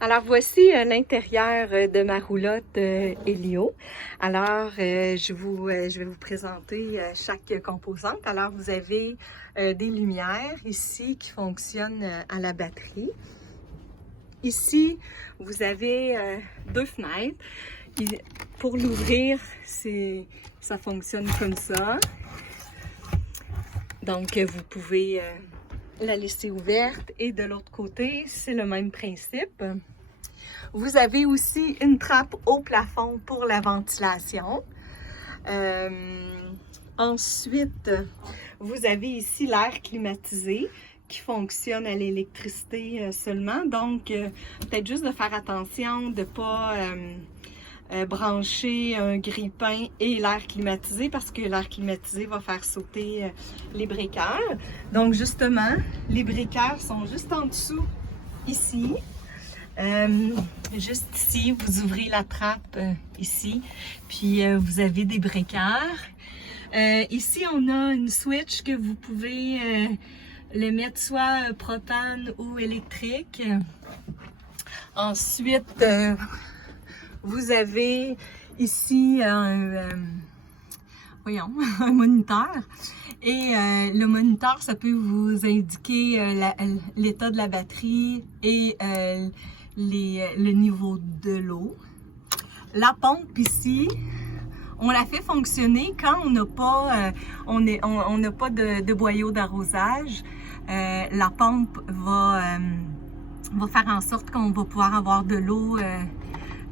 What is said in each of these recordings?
Alors voici l'intérieur de ma roulotte Helio. Alors je vais vous présenter chaque composante. Alors vous avez des lumières ici qui fonctionnent à la batterie. Ici vous avez deux fenêtres. Pour l'ouvrir, ça fonctionne comme ça. Donc vous pouvez la laisser ouverte et de l'autre côté, c'est le même principe. Vous avez aussi une trappe au plafond pour la ventilation. Ensuite, vous avez ici l'air climatisé qui fonctionne à l'électricité seulement. Donc, peut-être juste de faire attention de ne pas brancher un grille-pain et l'air climatisé parce que l'air climatisé va faire sauter les breakers. Donc, justement, les breakers sont juste en dessous ici. Juste ici, vous ouvrez la trappe ici, puis vous avez des breakers. Ici, on a une switch que vous pouvez le mettre soit propane ou électrique. Ensuite, vous avez ici un moniteur. Et le moniteur, ça peut vous indiquer l'état de la batterie et le niveau de l'eau. La pompe ici, on la fait fonctionner quand on n'a pas, de boyau d'arrosage. La pompe va faire en sorte qu'on va pouvoir avoir de l'eau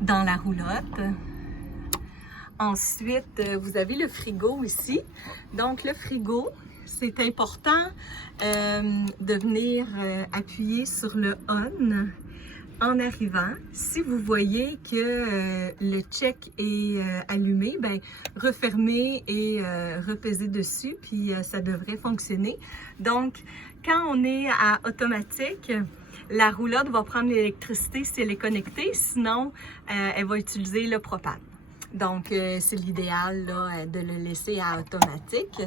dans la roulotte. Ensuite, vous avez le frigo ici. Donc, le frigo, c'est important de venir appuyer sur le on en arrivant. Si vous voyez que le check est allumé, ben refermez et repesez dessus, puis ça devrait fonctionner. Donc, quand on est à automatique, la roulotte va prendre l'électricité si elle est connectée, sinon elle va utiliser le propane. Donc, c'est l'idéal de le laisser à automatique.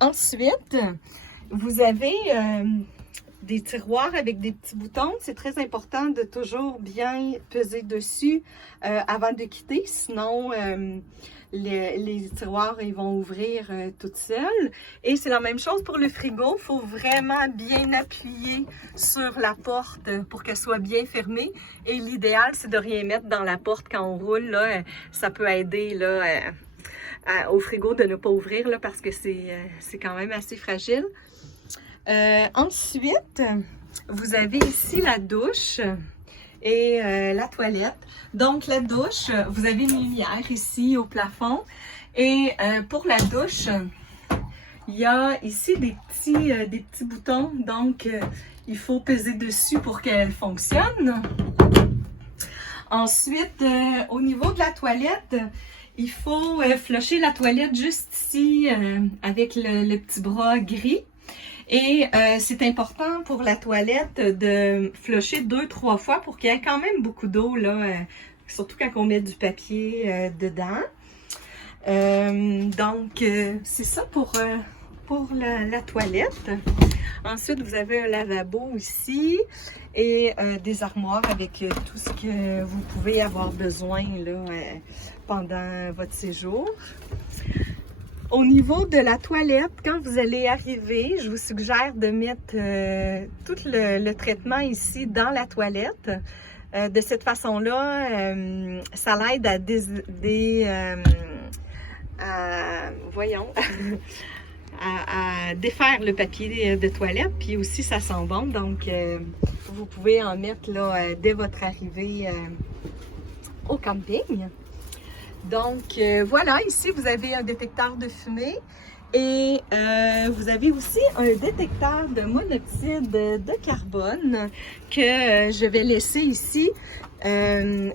Ensuite, vous avez des tiroirs avec des petits boutons. C'est très important de toujours bien peser dessus avant de quitter. Sinon, les tiroirs ils vont ouvrir toutes seules. Et c'est la même chose pour le frigo. Il faut vraiment bien appuyer sur la porte pour qu'elle soit bien fermée. Et l'idéal, c'est de rien mettre dans la porte quand on roule. Là, ça peut aider là, au frigo de ne pas ouvrir là, parce que c'est quand même assez fragile. Ensuite, vous avez ici la douche et la toilette. Donc, la douche, vous avez une lumière ici au plafond. Et pour la douche, il y a ici des petits boutons. Donc, il faut peser dessus pour qu'elle fonctionne. Ensuite, au niveau de la toilette, il faut flusher la toilette juste ici avec le petit bras gris. Et c'est important pour la toilette de flusher 2-3 fois pour qu'il y ait quand même beaucoup d'eau, là, surtout quand on met du papier dedans. Donc, c'est ça pour la toilette. Ensuite, vous avez un lavabo ici et des armoires avec tout ce que vous pouvez avoir besoin là, pendant votre séjour. Au niveau de la toilette, quand vous allez arriver, je vous suggère de mettre tout le traitement ici dans la toilette. De cette façon-là, ça l'aide à défaire le papier de toilette. Puis aussi, ça sent bon. Donc, vous pouvez en mettre là, dès votre arrivée au camping. Donc, voilà, ici, vous avez un détecteur de fumée et vous avez aussi un détecteur de monoxyde de carbone que je vais laisser ici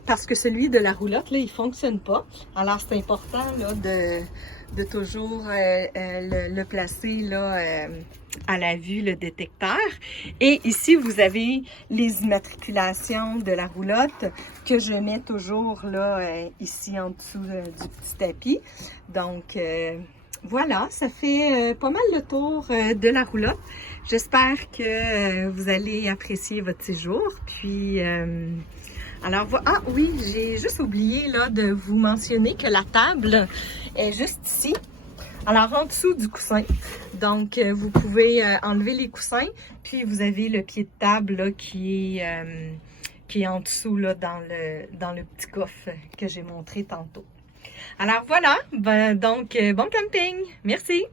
parce que celui de la roulotte, là, il ne fonctionne pas. Alors, c'est important là, de toujours le placer là, à la vue, le détecteur. Et ici, vous avez les immatriculations de la roulotte que je mets toujours là, ici en dessous du petit tapis. Donc, Voilà, ça fait pas mal le tour de la roulotte. J'espère que vous allez apprécier votre séjour. Puis, alors, ah oui, j'ai juste oublié là de vous mentionner que la table est juste ici. Alors, en dessous du coussin. Donc, vous pouvez enlever les coussins. Puis, vous avez le pied de table là, qui est en dessous là, dans le petit coffre que j'ai montré tantôt. Alors voilà, donc bon camping. Merci.